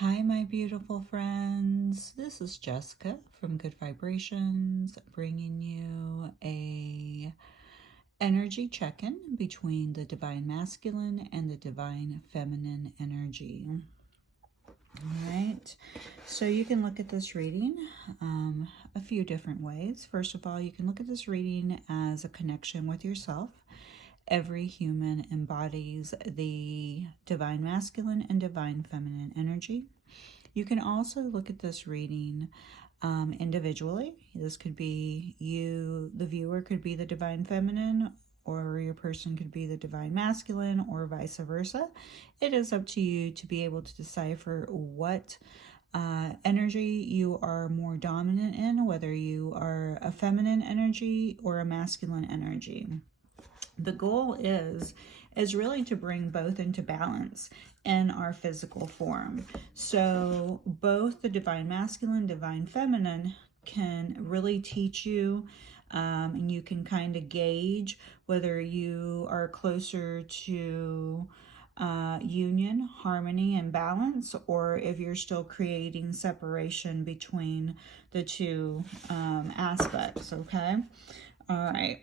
Hi, my beautiful friends. This is Jessica from Good Vibrations, bringing you a energy check-in between the divine masculine and the divine feminine energy. All right, so you can look at this reading a few different ways. First of all, you can look at this reading as a connection with yourself. Every human embodies the divine masculine and divine feminine energy. You can also look at this reading individually. This could be you, the viewer could be the divine feminine, or your person could be the divine masculine, or vice versa. It is up to you to be able to decipher what energy you are more dominant in, whether you are a feminine energy or a masculine energy. The goal is really to bring both into balance in our physical form. So both the divine masculine, divine feminine can really teach you, and you can kind of gauge whether you are closer to union, harmony, and balance, or if you're still creating separation between the two aspects, okay? All right.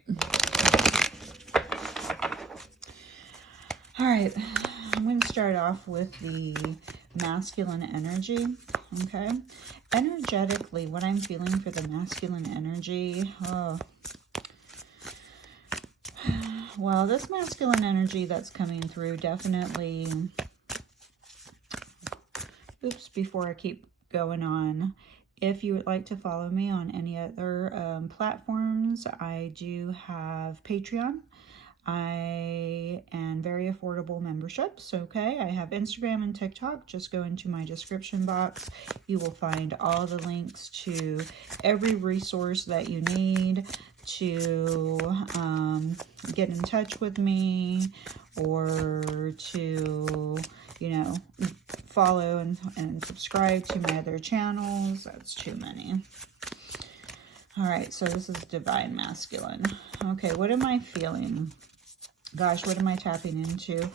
All right, I'm going to start off with the masculine energy, okay? Energetically, what I'm feeling for the masculine energy, well, this masculine energy that's coming through definitely, before I keep going on, if you would like to follow me on any other platforms, I do have Patreon. And very affordable memberships, okay? I have Instagram and TikTok. Just go into my description box. You will find all the links to every resource that you need to get in touch with me, or to, follow and subscribe to my other channels. That's too many. All right, so this is divine masculine. Okay, what am I feeling? Gosh, what am I tapping into?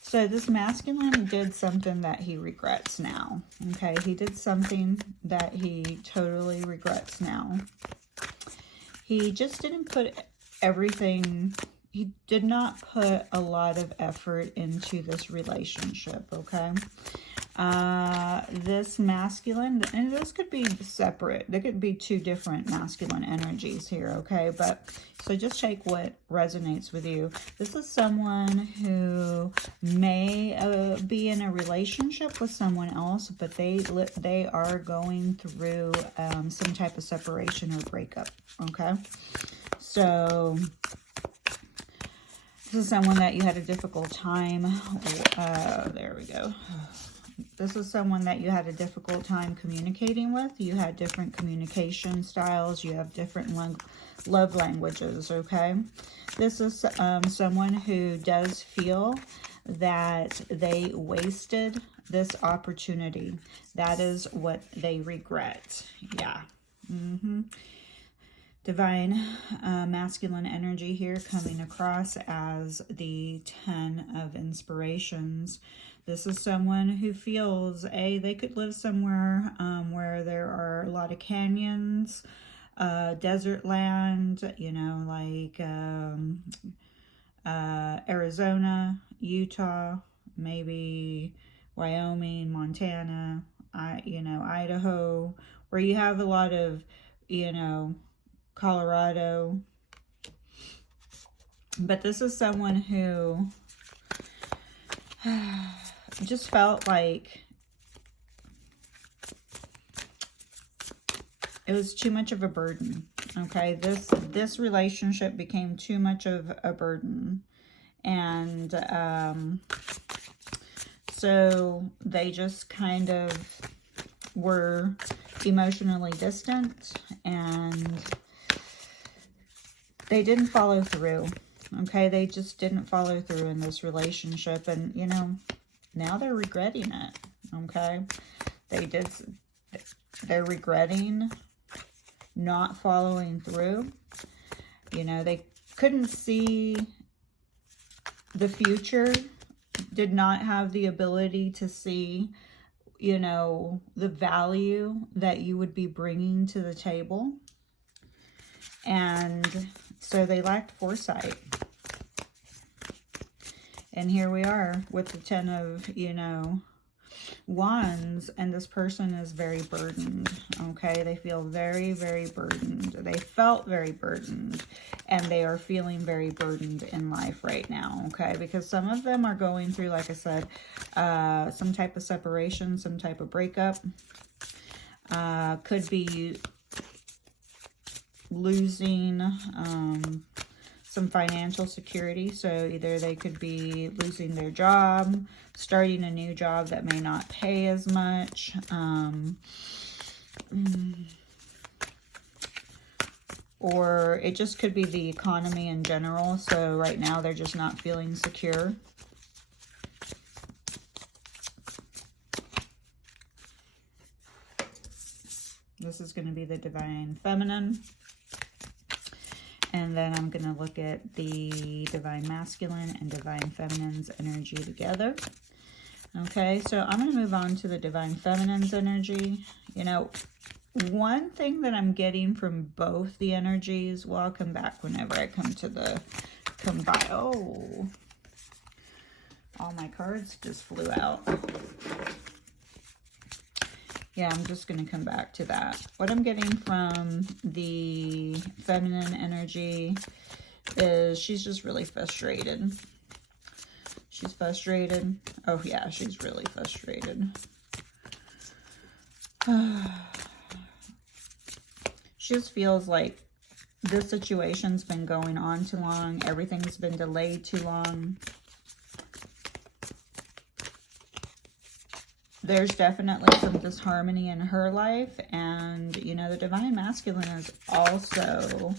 So this masculine did something that he regrets now. Okay, he did something that he totally regrets now. He just didn't put everything, he did not put a lot of effort into this relationship, okay? This masculine, and this could be separate. There could be two different masculine energies here, okay? But so just take what resonates with you. This is someone who may be in a relationship with someone else, but they are going through some type of separation or breakup, okay? So this is someone that you had a difficult time. There we go. This is someone that you had a difficult time communicating with. You had different communication styles. You have different love languages, okay? This is someone who does feel that they wasted this opportunity. That is what they regret. Yeah. Divine masculine energy here coming across as the 10 of inspirations. This is someone who feels they could live somewhere where there are a lot of canyons, desert land, like Arizona, Utah, maybe Wyoming, Montana, Idaho, where you have a lot of, Colorado. But this is someone who just felt like it was too much of a burden, okay? This relationship became too much of a burden. And so they just kind of were emotionally distant, and they didn't follow through, okay? They just didn't follow through in this relationship, and, now they're regretting it, okay? They're regretting not following through. They couldn't see the future, did not have the ability to see, you know, the value that you would be bringing to the table. And so they lacked foresight. And here we are with the 10 of, you know, Wands, and this person is very burdened, okay? They feel very, very burdened. They felt very burdened, and they are feeling very burdened in life right now, okay? Because some of them are going through, like I said, some type of separation, some type of breakup. Could be losing some financial security. So either they could be losing their job, starting a new job that may not pay as much. Or it just could be the economy in general. So right now they're just not feeling secure. This is going to be the Divine Feminine. And then I'm going to look at the Divine Masculine and Divine Feminine's energy together. Okay, so I'm going to move on to the Divine Feminine's energy. You know, one thing that I'm getting from both the energies, well, I'll come back whenever I come to the combine. Oh, all my cards just flew out. Yeah, I'm just going to come back to that. What I'm getting from the feminine energy is she's just really frustrated. She's frustrated. Oh, yeah, she's really frustrated. She just feels like this situation's been going on too long. Everything's been delayed too long. There's definitely some disharmony in her life, and, you know, the Divine Masculine is also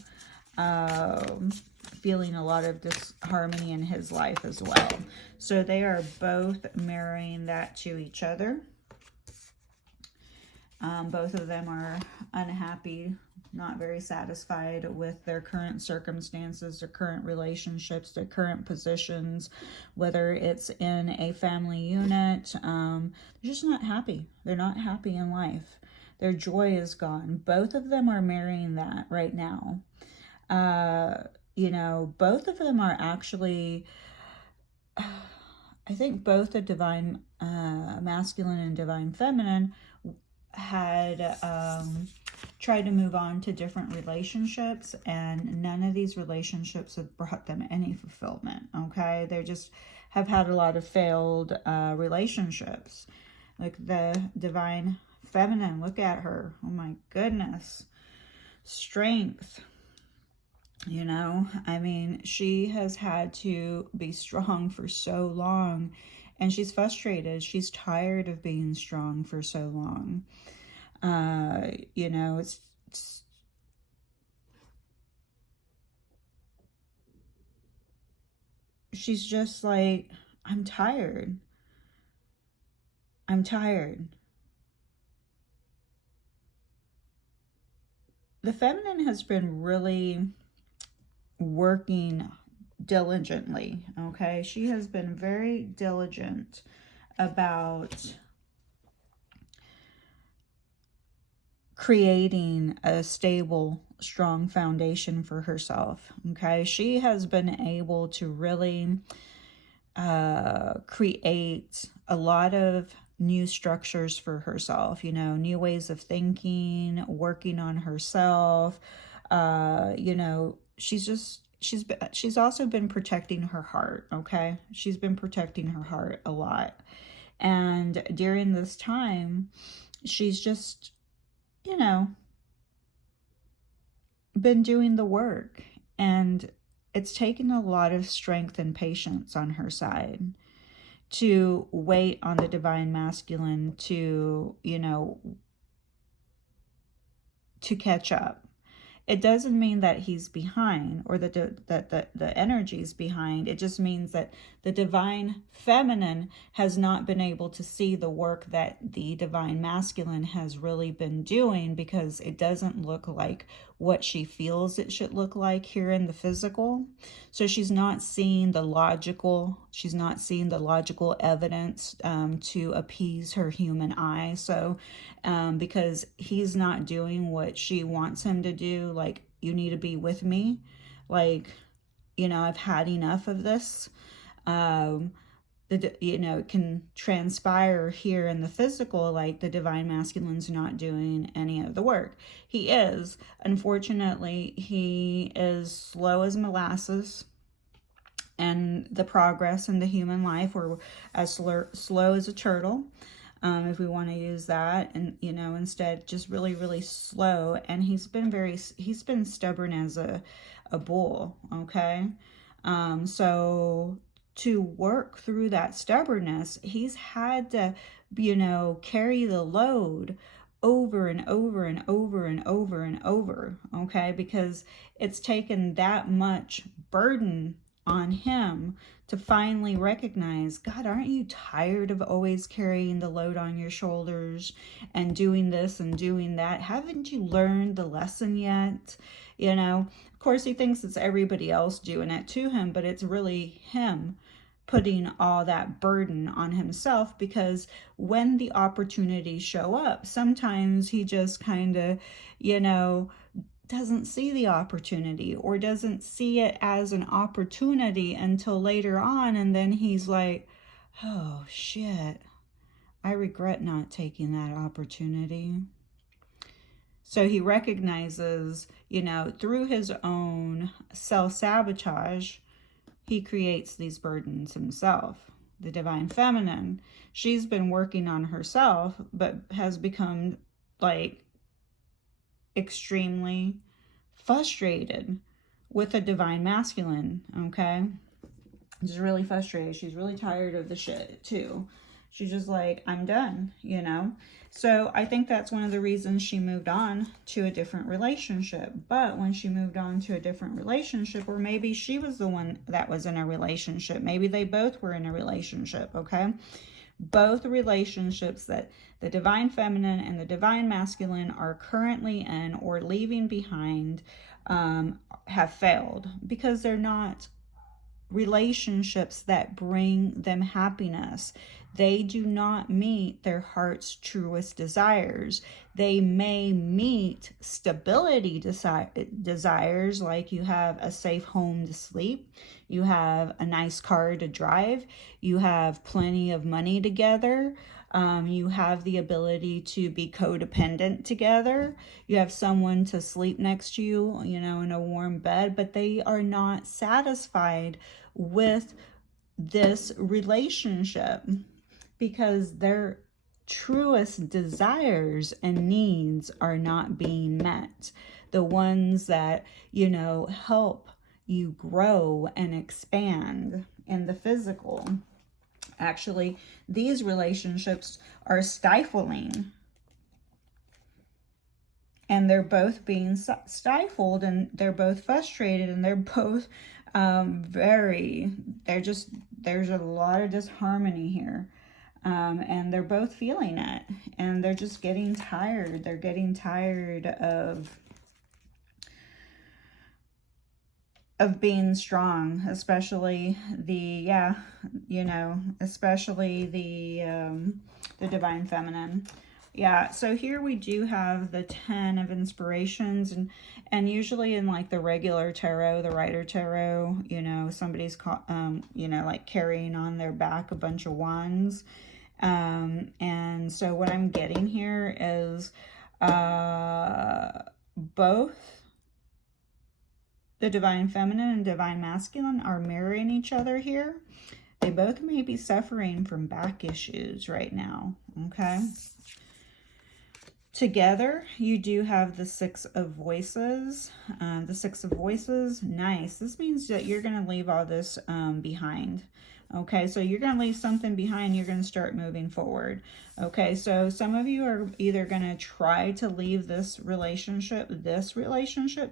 feeling a lot of disharmony in his life as well. So they are both mirroring that to each other. Both of them are unhappy, not very satisfied with their current circumstances, their current relationships, their current positions, whether it's in a family unit. They're just not happy. They're not happy in life. Their joy is gone. Both of them are marrying that right now. You know, both of them are actually, I think both the Divine Masculine and Divine Feminine had tried to move on to different relationships, and none of these relationships have brought them any fulfillment, okay? They just have had a lot of failed relationships. Like the Divine Feminine, look at her. Oh my goodness. Strength. You know, I mean, she has had to be strong for so long, and she's frustrated. She's tired of being strong for so long. You know, she's just like, I'm tired. I'm tired. The feminine has been really working diligently, okay? She has been very diligent about creating a stable, strong foundation for herself, okay? She has been able to really create a lot of new structures for herself, you know, new ways of thinking, working on herself. You know, she's also been protecting her heart, okay? She's been protecting her heart a lot. And during this time, she's just, you know, been doing the work, and it's taken a lot of strength and patience on her side to wait on the Divine Masculine to, you know, to catch up. it doesn't mean that he's behind or that the energy is behind. It just means that the divine feminine has not been able to see the work that the divine masculine has really been doing, because it doesn't look like what she feels it should look like here in the physical. So she's not seeing the logical, evidence to appease her human eye. So because he's not doing what she wants him to do, like, you need to be with me, like, I've had enough of this. It can transpire here in the physical, like the divine masculine's not doing any of the work. He is. Unfortunately, he is slow as molasses, and the progress in the human life, or as slow as a turtle, if we want to use that, and instead just really, really slow. And he's been stubborn as a bull. Okay, so to work through that stubbornness, he's had to, carry the load over and over and over and over and over, okay? Because it's taken that much burden on him to finally recognize, God, aren't you tired of always carrying the load on your shoulders and doing this and doing that? Haven't you learned the lesson yet? Of course, he thinks it's everybody else doing it to him, but it's really him putting all that burden on himself, because when the opportunities show up, sometimes he just kind of, doesn't see the opportunity, or doesn't see it as an opportunity until later on. And then he's like, oh shit, I regret not taking that opportunity. So he recognizes, through his own self-sabotage, he creates these burdens himself. The divine feminine, she's been working on herself, but has become like extremely frustrated with the divine masculine. Okay, she's really frustrated. She's really tired of the shit too. She's just like, I'm done, So I think that's one of the reasons she moved on to a different relationship. But when she moved on to a different relationship, or maybe she was the one that was in a relationship, maybe they both were in a relationship, okay? Both relationships that the divine feminine and the divine masculine are currently in or leaving behind have failed, because they're not relationships that bring them happiness. They do not meet their heart's truest desires. They may meet stability desires, like you have a safe home to sleep, you have a nice car to drive, you have plenty of money together, you have the ability to be codependent together, you have someone to sleep next to you, in a warm bed, but they are not satisfied with this relationship, because their truest desires and needs are not being met. The ones that, help you grow and expand in the physical. Actually, these relationships are stifling. And they're both being stifled, and they're both frustrated, and they're both there's a lot of disharmony here. And they're both feeling it, and they're just getting tired. They're getting tired of being strong, especially the divine feminine. Yeah, so here we do have the 10 of inspirations, and usually in like the regular tarot, the Rider Tarot, somebody's like carrying on their back a bunch of wands. And so what I'm getting here is both the divine feminine and divine masculine are mirroring each other here. They both may be suffering from back issues right now, okay? Together, you do have the Six of Voices. The Six of Voices, nice. This means that you're going to leave all this behind. Okay, so you're going to leave something behind. You're going to start moving forward. Okay, so some of you are either going to try to leave this relationship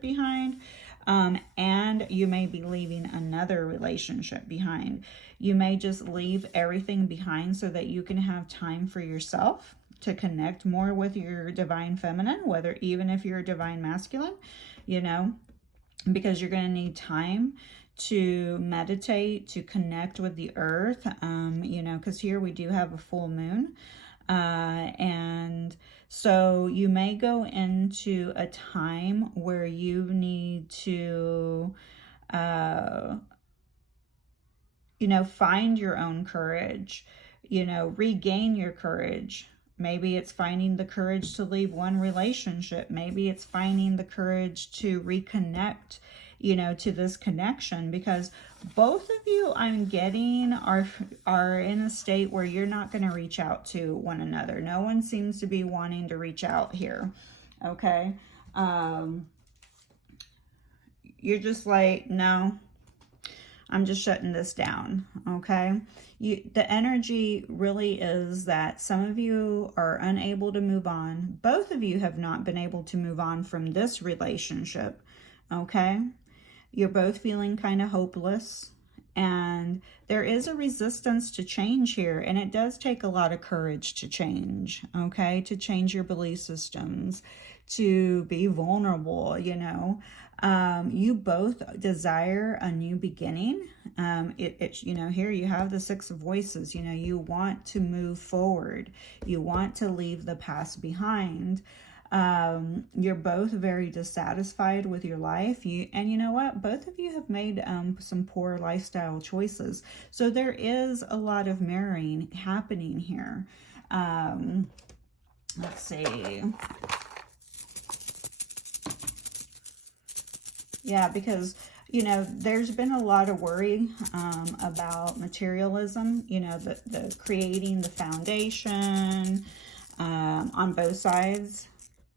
behind, and you may be leaving another relationship behind. You may just leave everything behind so that you can have time for yourself, to connect more with your divine feminine, whether even if you're a divine masculine, you know, because you're going to need time to meditate, to connect with the earth, you know, because here we do have a full moon. And so you may go into a time where you need to, you know, find your own courage, you know, regain your courage. Maybe it's finding the courage to leave one relationship. Maybe it's finding the courage to reconnect, you know, to this connection, because both of you, I'm getting, are in a state where you're not going to reach out to one another. No one seems to be wanting to reach out here. Okay. You're just like, no, I'm just shutting this down. Okay. The energy really is that some of you are unable to move on. Both of you have not been able to move on from this relationship. Okay. You're both feeling kind of hopeless, and there is a resistance to change here, and it does take a lot of courage to change, okay? To change your belief systems, to be vulnerable, you know. You both desire a new beginning. You know, here you have the Six of Voices. You know, you want to move forward. You want to leave the past behind. You're both very dissatisfied with your life. And you know what? Both of you have made some poor lifestyle choices. So there is a lot of mirroring happening here. Let's see. Yeah, because, you know, there's been a lot of worry about materialism, you know, the creating the foundation on both sides.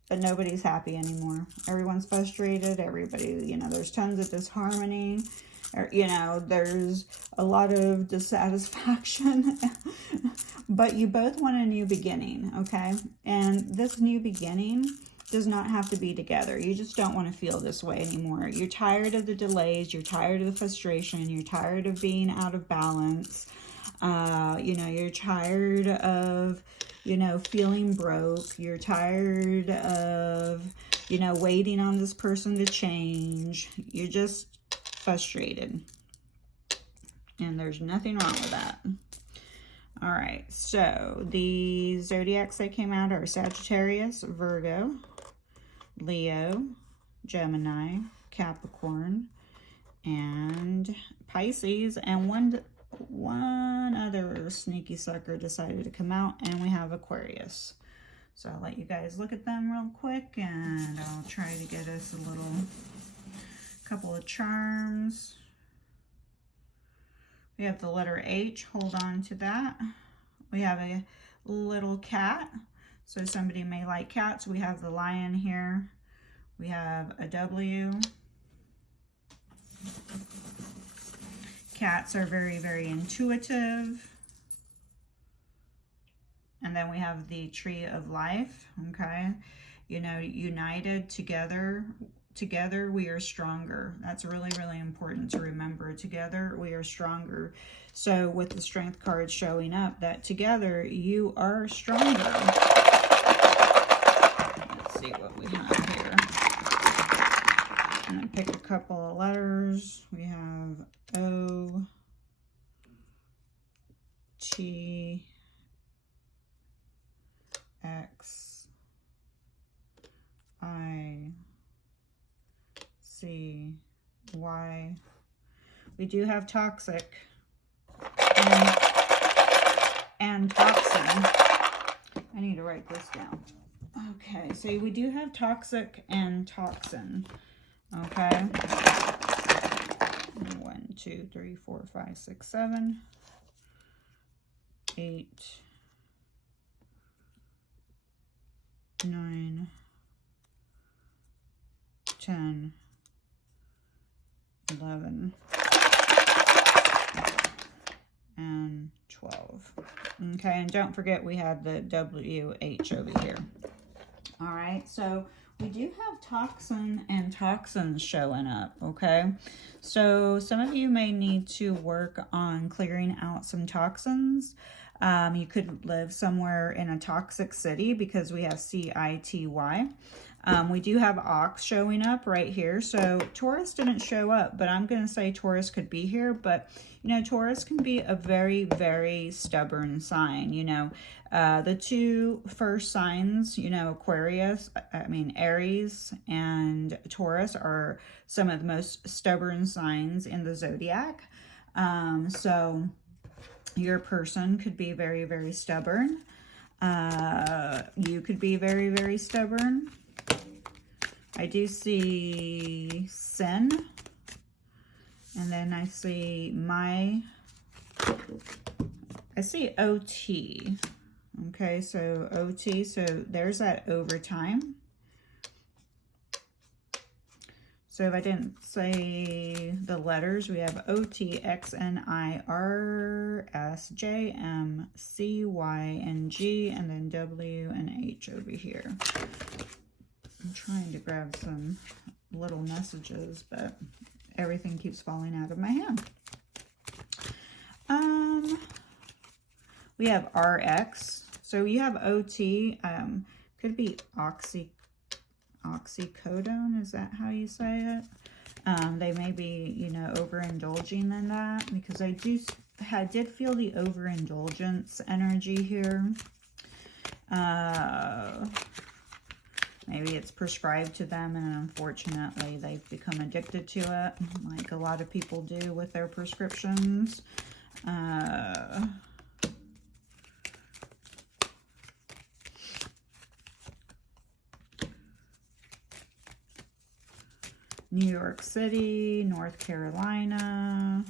But nobody's happy anymore. Everyone's frustrated. Everybody, you know, there's tons of disharmony. You know, there's a lot of dissatisfaction. But you both want a new beginning, okay? And this new beginning does not have to be together. You just don't want to feel this way anymore. You're tired of the delays. You're tired of the frustration. You're tired of being out of balance. You know, you're tired of, you know, feeling broke. You're tired of, you know, waiting on this person to change. You're just frustrated. And there's nothing wrong with that. All right, so the zodiacs that came out are Sagittarius, Virgo, Leo, Gemini, Capricorn, and Pisces. And one other sneaky sucker decided to come out, and we have Aquarius. So I'll let you guys look at them real quick, and I'll try to get us a couple of charms. We have the letter H, hold on to that. We have a little cat, so somebody may like cats. We have the lion here. We have a W. Cats are very, very intuitive. And then we have the Tree of Life, okay? You know, united together we are stronger. That's really, really important to remember. Together we are stronger. So with the Strength card showing up, that together you are stronger. Let's see what we have here. I'm going to pick a couple of letters. We have O, T, X, I, C, Y. We do have toxic and toxin. I need to write this down. Okay, so we do have toxic and toxin. Okay. 1, 2, 3, 4, 5, 6, 7, 8, 9, 10, 11, and 12. Okay, and don't forget we had the WH over here. All right, so we do have toxin and toxins showing up, okay? So some of you may need to work on clearing out some toxins. You could live somewhere in a toxic city because we have CITY. We do have Ox showing up right here. So Taurus didn't show up, but I'm going to say Taurus could be here. But, you know, Taurus can be a very, very stubborn sign. You know, the two first signs, you know, Aries and Taurus are some of the most stubborn signs in the zodiac. So your person could be very, very stubborn. You could be very, very stubborn. I do see sin, and then I see OT. Okay, so OT, so there's that overtime. So if I didn't say the letters, we have OT, XNIR, SJ, MCY, and G, and then W and H over here. I'm trying to grab some little messages, but everything keeps falling out of my hand. We have RX. So you have OT. Could be oxycodone. Is that how you say it? They may be, you know, overindulging in that, because I did feel the overindulgence energy here. Maybe it's prescribed to them, and unfortunately they've become addicted to it, like a lot of people do with their prescriptions. New York City, North Carolina,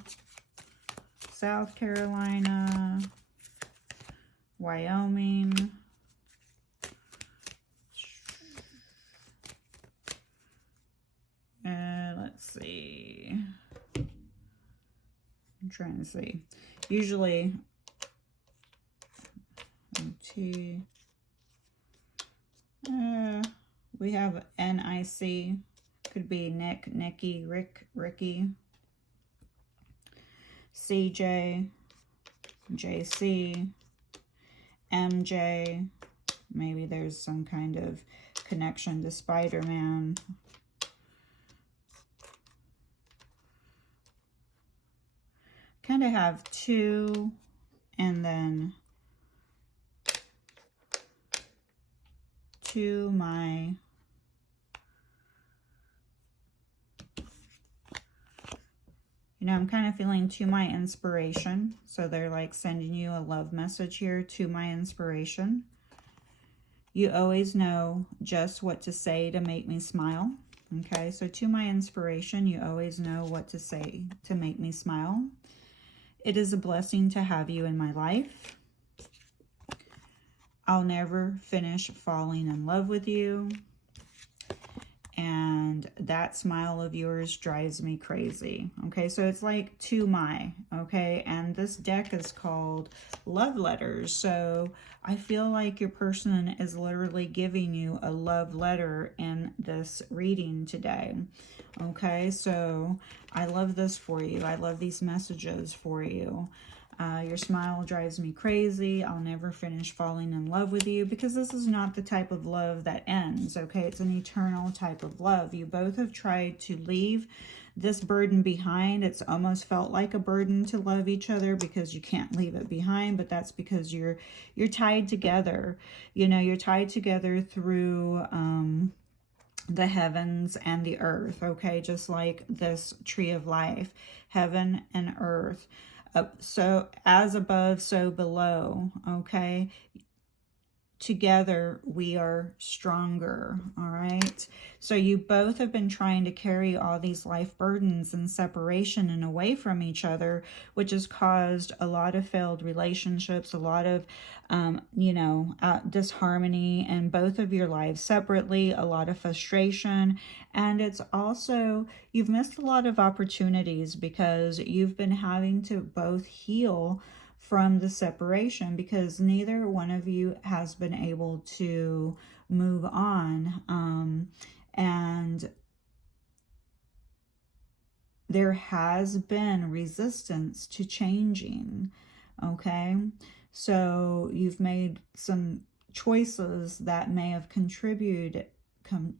South Carolina, Wyoming, let's see. I'm trying to see. Usually, OT. We have NIC. Could be Nick, Nikki, Rick, Ricky. CJ, JC, MJ. Maybe there's some kind of connection to Spider-Man. Kind of have 2, and then 2 my you know, I'm kind of feeling to my inspiration. So they're like sending you a love message here, to my inspiration. You always know just what to say to make me smile. Okay, so to my inspiration, you always know what to say to make me smile. It is a blessing to have you in my life. I'll never finish falling in love with you. And that smile of yours drives me crazy. Okay, so it's like to my, okay, and this deck is called Love Letters. So I feel like your person is literally giving you a love letter in this reading today. Okay, so I love this for you. I love these messages for you. Your smile drives me crazy. I'll never finish falling in love with you, because this is not the type of love that ends, okay? It's an eternal type of love. You both have tried to leave this burden behind. It's almost felt like a burden to love each other because you can't leave it behind, but that's because you're tied together. You know, you're tied together through the heavens and the earth, okay? Just like this tree of life, heaven and earth. So as above, so below, okay? Together, we are stronger, all right? So you both have been trying to carry all these life burdens and separation and away from each other, which has caused a lot of failed relationships, a lot of, disharmony in both of your lives separately, a lot of frustration. And it's also, you've missed a lot of opportunities because you've been having to both heal from the separation, because neither one of you has been able to move on. And there has been resistance to changing, okay? So you've made some choices that may have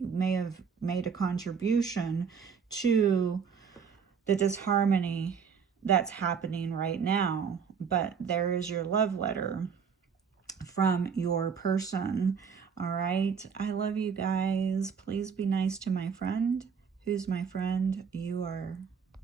may have made a contribution to the disharmony that's happening right now. But there is your love letter from your person. All right. I love you guys. Please be nice to my friend. Who's my friend? You are